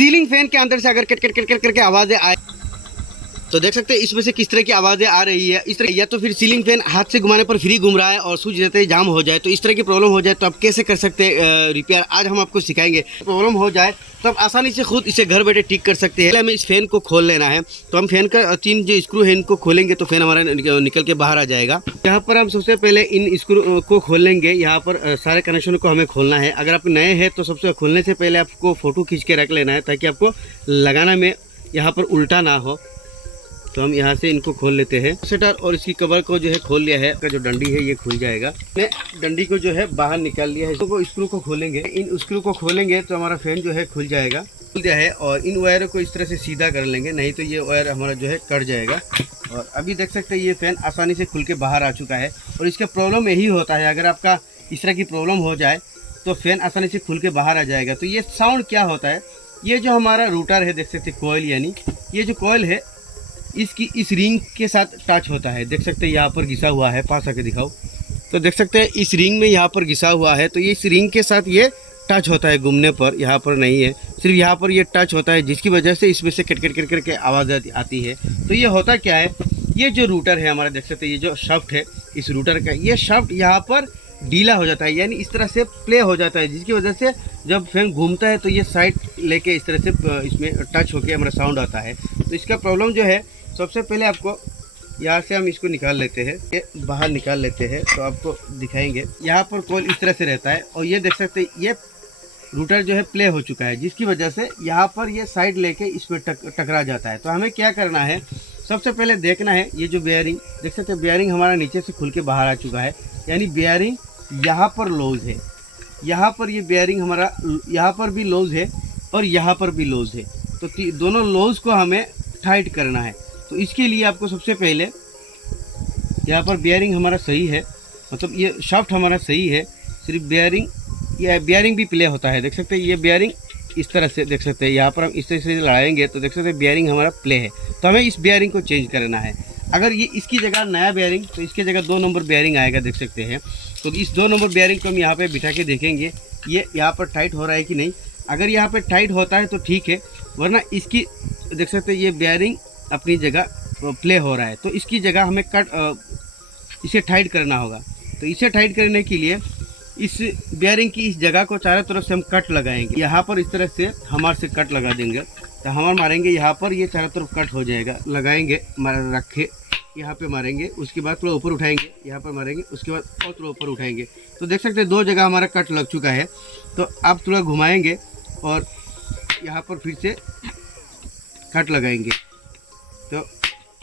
Ceiling fan के अंदर से अगर कट कट कट कट करके आवाज़ें आए तो देख सकते हैं इसमें से किस तरह की आवाज़ें आ रही है। इस तरह या तो फिर सीलिंग फैन हाथ से घुमाने पर फ्री घूम रहा है और स्विच देते ही जाम हो जाए, तो इस तरह की प्रॉब्लम हो जाए तो आप कैसे कर सकते हैं रिपेयर, आज हम आपको सिखाएंगे। प्रॉब्लम हो जाए तो आप आसानी से खुद इसे घर बैठे ठीक कर सकते हैं। हमें इस फैन को खोल लेना है, तो हम फैन का 3 जो स्क्रू है इनको खोलेंगे तो फैन हमारा निकल के बाहर आ जाएगा। यहाँ पर हम सबसे पहले इन स्क्रू को खोल लेंगे। यहाँ पर सारे कनेक्शन को हमें खोलना है। अगर आप नए हैं तो सबसे खोलने से पहले आपको फ़ोटो खींच के रख लेना है ताकि आपको लगाना में यहाँ पर उल्टा ना हो। तो हम यहाँ से इनको खोल लेते हैं शटर और इसकी कवर को जो है खोल लिया है। जो डंडी है ये खुल जाएगा। मैं डंडी को जो है बाहर निकाल लिया है। इसको स्क्रू को खोलेंगे, इन स्क्रू को खोलेंगे तो हमारा फैन जो है खुल जाएगा। खुल गया है और इन वायरों को इस तरह से सीधा कर लेंगे, नहीं तो ये वायर हमारा जो है कट जाएगा। और अभी देख सकते हैं ये फैन आसानी से खुल के बाहर आ चुका है। और इसका प्रॉब्लम यही होता है, अगर आपका इस तरह की प्रॉब्लम हो जाए तो फैन आसानी से खुल के बाहर आ जाएगा। तो ये साउंड क्या होता है, ये जो हमारा रूटर है देख सकते कोयल, यानी ये जो कोयल है इसकी इस रिंग के साथ टच होता है। देख सकते हैं यहाँ पर घिसा हुआ है, पास आके दिखाओ तो देख सकते हैं इस रिंग में यहाँ पर घिसा हुआ है। तो ये इस रिंग के साथ ये टच होता है घूमने पर, यहाँ पर नहीं है, सिर्फ यहाँ पर ये टच होता है, जिसकी वजह से इसमें से कट कट करके आवाज़ आती है। तो ये होता क्या है, ये जो रूटर है हमारा देख सकते हैं, ये जो शाफ्ट है इस रूटर का, ये शाफ्ट यहाँ पर ढीला हो जाता है, यानी इस तरह से प्ले हो जाता है, जिसकी वजह से जब फैन घूमता है तो ये साइड लेके इस तरह से इसमें टच होके हमारा साउंड आता है। तो इसका प्रॉब्लम जो है, सबसे पहले आपको यहाँ से हम इसको निकाल लेते हैं, ये बाहर निकाल लेते हैं तो आपको दिखाएंगे। यहाँ पर कोयल इस तरह से रहता है और ये देख सकते हैं ये रूटर जो है प्ले हो चुका है, जिसकी वजह से यहाँ पर ये साइड लेके इसमें टकरा जाता है। तो हमें क्या करना है, सबसे पहले देखना है ये जो बेयरिंग देख सकते हैं, बेयरिंग हमारा नीचे से खुल के बाहर आ चुका है, यानी बेयरिंग यहाँ पर लूज है। यहाँ पर ये बेयरिंग हमारा यहाँ पर भी लूज है और यहाँ पर भी लूज है। तो दोनों लूज को हमें टाइट करना है। तो इसके लिए आपको सबसे पहले यहाँ पर बेयरिंग हमारा सही है, मतलब ये शाफ्ट हमारा सही है, सिर्फ बेयरिंग, ये बेयरिंग भी प्ले होता है। देख सकते हैं ये बेयरिंग इस तरह से देख सकते हैं, यहाँ पर हम इस तरह से लड़ाएंगे तो देख सकते हैं बेयरिंग हमारा प्ले है। तो हमें इस बेयरिंग को चेंज करना है। अगर ये इसकी जगह नया बेयरिंग, तो इसकी जगह 2 नंबर बेयरिंग आएगा, देख सकते हैं। तो इस 2 नंबर बेयरिंग को हम यहाँ पे बिठा के देखेंगे ये यहाँ पर टाइट हो रहा है कि नहीं। अगर यहाँ पे टाइट होता है तो ठीक है, वरना इसकी देख सकते हैं ये बेयरिंग अपनी जगह प्ले हो रहा है, तो इसकी जगह हमें इसे टाइट करना होगा। तो इसे टाइट करने के लिए इस बेयरिंग की इस जगह को चारों तरफ से हम कट लगाएंगे। यहाँ पर इस तरह से हमारे से कट लगा देंगे, तो हमार मारेंगे यहाँ पर, ये चारों तरफ कट हो जाएगा। लगाएंगे रखे यहाँ पे मारेंगे, उसके बाद थोड़ा ऊपर उठाएंगे, यहाँ पर मारेंगे, उसके बाद और थोड़ा ऊपर उठाएंगे। तो देख सकते हैं 2 जगह हमारा कट लग चुका है। तो आप थोड़ा घुमाएंगे और यहाँ पर फिर से कट लगाएंगे। तो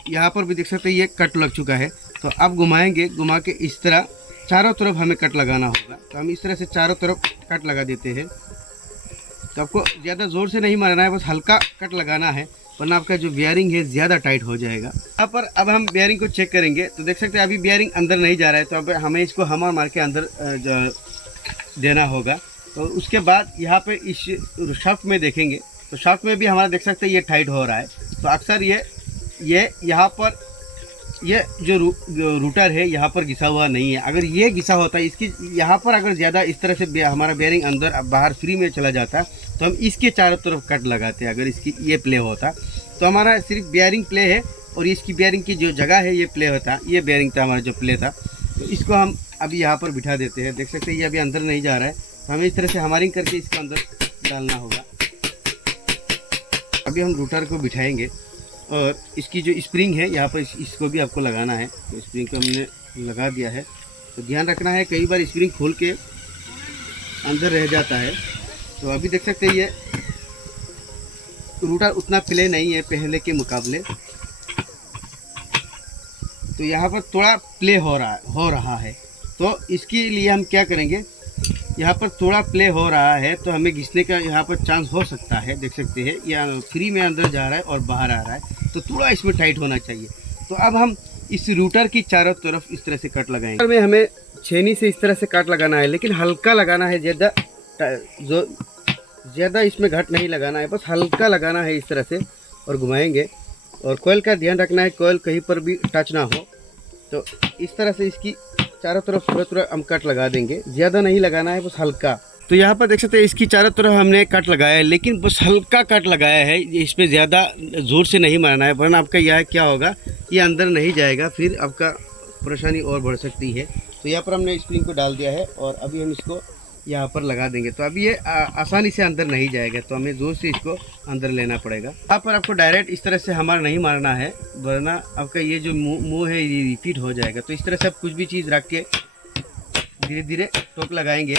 यहाँ पर भी देख सकते हैं ये कट लग चुका है। तो आप घुमाएंगे, घुमा के इस तरह चारों तरफ हमें कट लगाना होगा। तो हम इस तरह से चारों तरफ कट लगा देते हैं। तो आपको ज़्यादा ज़ोर से नहीं मारना है, बस हल्का कट लगाना है, वरना आपका जो बेयरिंग है ज़्यादा टाइट हो जाएगा। यहाँ पर अब हम बेयरिंग को चेक करेंगे। तो देख सकते हैं अभी बेयरिंग अंदर नहीं जा रहा है, तो अब हमें इसको हमर मार के अंदर देना होगा। तो उसके बाद यहाँ पे इस शाफ्ट में देखेंगे, तो शाफ्ट में भी हमारा देख सकते हैं ये टाइट हो रहा है। तो अक्सर ये यहाँ पर ये जो रूटर है यहाँ पर घिसा हुआ नहीं है। अगर ये घिसा होता है, इसकी यहाँ पर अगर ज़्यादा इस तरह से हमारा बेयरिंग अंदर बाहर फ्री में चला जाता तो हम इसके चारों तरफ कट लगाते। अगर इसकी ये प्ले होता तो हमारा सिर्फ बेयरिंग प्ले है और इसकी बेयरिंग की जो जगह है ये प्ले होता, ये बेयरिंग था हमारा जो प्ले था। तो इसको हम अभी यहाँ पर बिठा देते हैं। देख सकते हैं ये अभी अंदर नहीं जा रहा है, तो हमें इस तरह से हमारिंग करके इसको अंदर डालना होगा। अभी हम रूटर को बिठाएंगे और इसकी जो स्प्रिंग है यहाँ पर इसको भी आपको लगाना है। तो स्प्रिंग को हमने लगा दिया है। तो ध्यान रखना है, कई बार स्प्रिंग खोल के अंदर रह जाता है। तो अभी देख सकते हैं ये रूटर उतना प्ले नहीं है पहले के मुकाबले, तो यहाँ पर थोड़ा प्ले हो रहा है। तो इसके लिए हम क्या करेंगे, यहाँ पर थोड़ा प्ले हो रहा है तो हमें घिसने का यहाँ पर चांस हो सकता है। देख सकते हैं यह फ्री में अंदर जा रहा है और बाहर आ रहा है, तो थोड़ा इसमें टाइट होना चाहिए। तो अब हम इस रूटर की चारों तरफ इस तरह से कट लगाएंगे। में हमें छेनी से इस तरह से कट लगाना है, लेकिन हल्का लगाना है, ज़्यादा इसमें घट नहीं लगाना है, बस हल्का लगाना है इस तरह से और घुमाएंगे। और कोयल का ध्यान रखना है, कोयल कहीं पर भी टच ना हो। तो इस तरह से इसकी चारों तरफ थोड़ा थोड़ा हम कट लगा देंगे, ज़्यादा नहीं लगाना है, बस हल्का। तो यहाँ पर देख सकते हैं इसकी चारों तरफ हमने कट लगाया है, लेकिन बस हल्का कट लगाया है, इसमें ज़्यादा ज़ोर से नहीं मारना है, वरना आपका यह क्या होगा, ये अंदर नहीं जाएगा, फिर आपका परेशानी और बढ़ सकती है। तो यहाँ पर हमने स्प्रिंग को डाल दिया है और अभी हम इसको यहाँ पर लगा देंगे। तो अभी ये आसानी से अंदर नहीं जाएगा, तो हमें ज़ोर से इसको अंदर लेना पड़ेगा। यहाँ पर आपको डायरेक्ट इस तरह से हमारा नहीं मारना है, वरना आपका ये जो मुँह है ये रिपीट हो जाएगा। तो इस तरह से आप कुछ भी चीज़ रख के धीरे धीरे टोक लगाएंगे।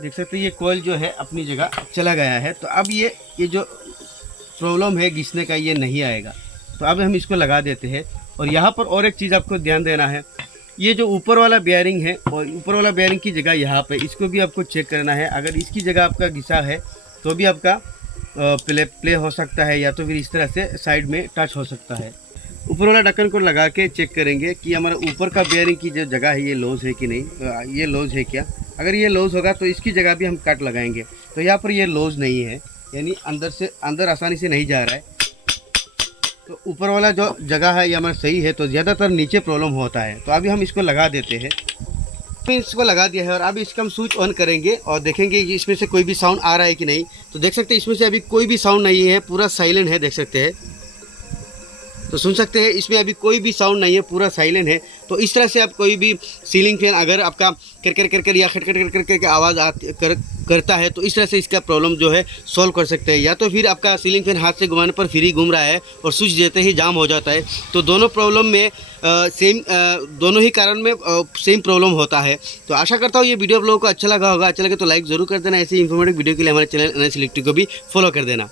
देख सकते हैं ये कॉइल जो है अपनी जगह चला गया है। तो अब ये जो प्रॉब्लम है घिसने का, ये नहीं आएगा। तो अब हम इसको लगा देते हैं। और यहाँ पर और एक चीज़ आपको ध्यान देना है, ये जो ऊपर वाला बेयरिंग है और ऊपर वाला बेयरिंग की जगह यहाँ पे, इसको भी आपको चेक करना है। अगर इसकी जगह आपका घिसा है तो भी आपका प्ले हो सकता है, या तो फिर इस तरह से साइड में टच हो सकता है। ऊपर वाला ढक्कन को लगा के चेक करेंगे कि हमारा ऊपर का बेयरिंग की जो जगह है ये लूज है कि नहीं, ये लूज है क्या। अगर ये लूज होगा तो इसकी जगह भी हम कट लगाएंगे। तो यहाँ पर ये लूज नहीं है, यानी अंदर आसानी से नहीं जा रहा है। तो ऊपर वाला जो जगह है ये हमारा सही है। तो ज़्यादातर नीचे प्रॉब्लम होता है। तो अभी हम इसको लगा देते हैं। इसको लगा दिया है और अभी इसका हम स्विच ऑन करेंगे और देखेंगे कि इसमें से कोई भी साउंड आ रहा है कि नहीं। तो देख सकते हैं इसमें से अभी कोई भी साउंड नहीं है, पूरा साइलेंट है, देख सकते हैं। तो सुन सकते हैं इसमें अभी कोई भी साउंड नहीं है, पूरा साइलेंट है। तो इस तरह से आप कोई भी सीलिंग फैन अगर आपका कर या खट कर आवाज़ करता है, तो इस तरह से इसका प्रॉब्लम जो है सॉल्व कर सकते हैं। या तो फिर आपका सीलिंग फैन हाथ से घुमाने पर फ्री घूम रहा है और स्विच देते ही जाम हो जाता है। तो दोनों प्रॉब्लम में दोनों ही कारण में सेम प्रॉब्लम होता है। तो आशा करता हूँ ये वीडियो आप लोगों को अच्छा लगा होगा। अच्छा लगे तो लाइक ज़रूर कर देना। ऐसे इन्फॉर्मेटिव वीडियो के लिए हमारे चैनल NS इलेक्ट्रिक को भी फॉलो कर देना।